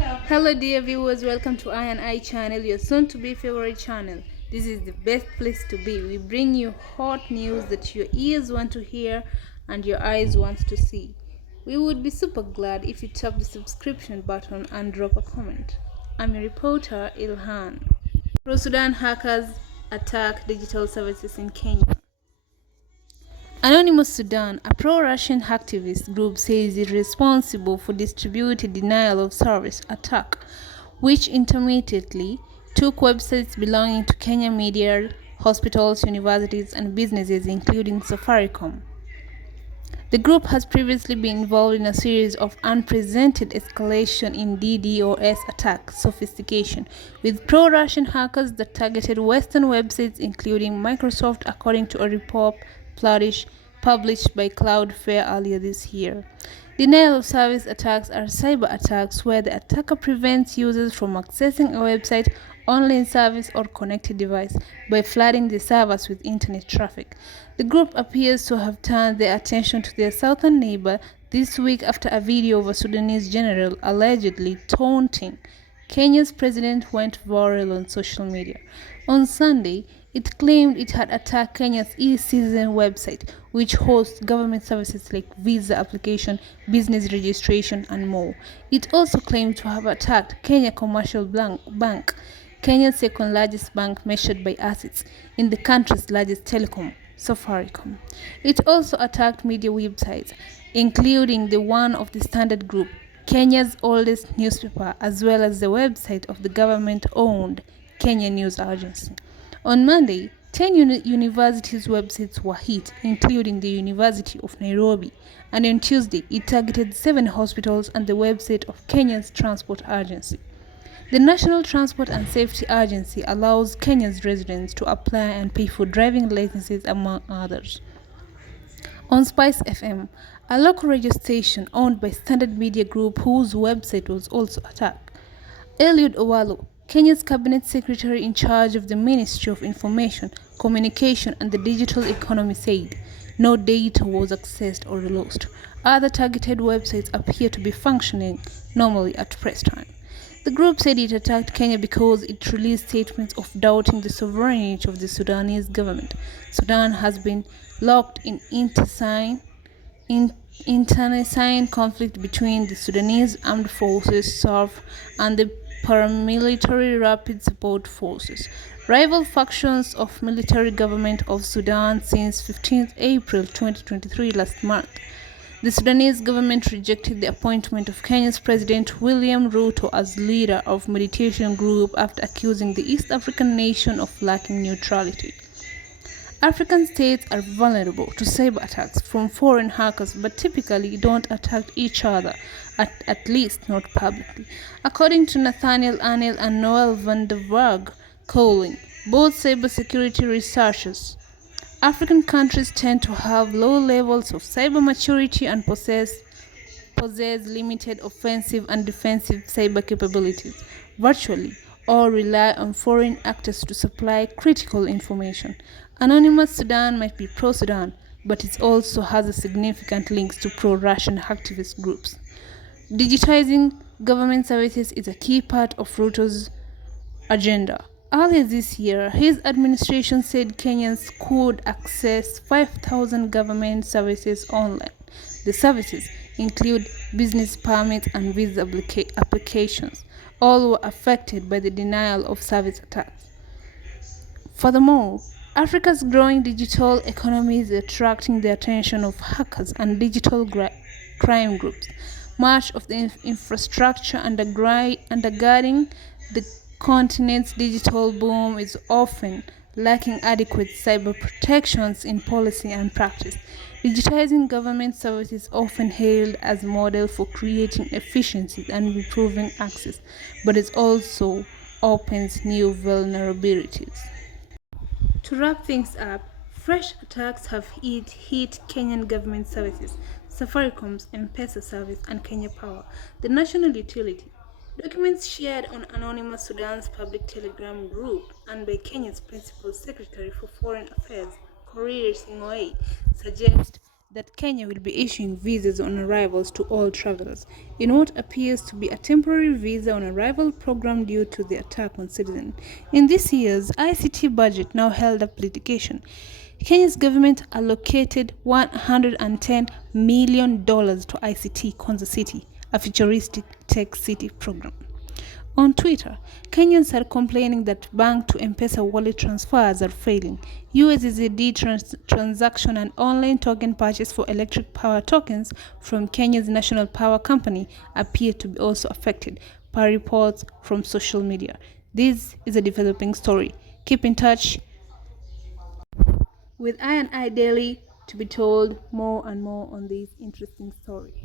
Hello dear viewers, welcome to I channel, your soon to be favorite channel. This is the best place to be. We bring you hot news that your ears want to hear and your eyes want to see. We would be super glad if you tap the subscription button and drop a comment. I'm your reporter Ilhan. Pro-Sudan hackers attack digital services in Kenya. Anonymous Sudan, a pro-Russian activist group, says it is responsible for distributed denial of service attack, which intermittently took websites belonging to Kenya media, hospitals, universities, and businesses, including Safaricom. The group has previously been involved in a series of unprecedented escalation in DDoS attack sophistication, with pro-Russian hackers that targeted Western websites including Microsoft, according to a report published by Cloudflare earlier this year. Denial of service attacks are cyber attacks where the attacker prevents users from accessing a website, online service, or connected device by flooding the servers with internet traffic. The group appears to have turned their attention to their southern neighbor this week after a video of a Sudanese general allegedly taunting Kenya's president went viral on social media. On Sunday, it claimed it had attacked Kenya's e-Citizen website, which hosts government services like visa application, business registration, and more. It also claimed to have attacked Kenya Commercial Bank, Kenya's second largest bank measured by assets, in the country's largest telecom, Safaricom. It also attacked media websites, including the one of the Standard Group, Kenya's oldest newspaper, as well as the website of the government-owned Kenya News Agency. On Monday, 10 universities' websites were hit, including the University of Nairobi, and on Tuesday, it targeted 7 hospitals and the website of Kenya's transport agency. The National Transport and Safety Agency allows Kenya's residents to apply and pay for driving licenses, among others. On Spice FM, a local radio station owned by Standard Media Group, whose website was also attacked, Eliud Owalo, Kenya's cabinet secretary in charge of the Ministry of Information, Communication and the Digital Economy, said no data was accessed or lost. Other targeted websites appear to be functioning normally at press time. The group said it attacked Kenya because it released statements of doubting the sovereignty of the Sudanese government. Sudan has been locked in internecine conflict between the Sudanese Armed Forces (SARF) and the paramilitary Rapid Support Forces, rival factions of military government of Sudan since 15 April 2023 last month. The Sudanese government rejected the appointment of Kenya's President William Ruto as leader of mediation group after accusing the East African nation of lacking neutrality. African states are vulnerable to cyber attacks from foreign hackers but typically don't attack each other, at least not publicly. According to Nathaniel Anil and Noel van der Waag Colling, both cybersecurity researchers, African countries tend to have low levels of cyber maturity and possess limited offensive and defensive cyber capabilities, virtually, or rely on foreign actors to supply critical information. Anonymous Sudan might be pro-Sudan, but it also has a significant links to pro-Russian activist groups. Digitizing government services is a key part of Ruto's agenda. Earlier this year, his administration said Kenyans could access 5,000 government services online. The services include business permits and visa applications. All were affected by the denial of service attacks. Furthermore, Africa's growing digital economy is attracting the attention of hackers and digital crime groups. Much of the infrastructure undergirding the continent's digital boom is often lacking adequate cyber protections in policy and practice. Digitizing government services is often hailed as a model for creating efficiencies and improving access, but it also opens new vulnerabilities. To wrap things up, fresh attacks have hit Kenyan government services, Safaricom's M-Pesa service, and Kenya Power, the national utility. Documents shared on Anonymous Sudan's public telegram group and by Kenya's principal secretary for foreign affairs, Korir Sing'oei, suggest that Kenya will be issuing visas on arrivals to all travelers in what appears to be a temporary visa on arrival program due to the attack on citizens. In this year's ICT budget now held up litigation, Kenya's government allocated $110 million to ICT Konza City, a futuristic tech city program. On Twitter, Kenyans are complaining that bank to M-Pesa wallet transfers are failing. USSD transaction and online token purchase for electric power tokens from Kenya's national power company appear to be also affected, per reports from social media. This is a developing story. Keep in touch with I and I Daily to be told more and more on this interesting story.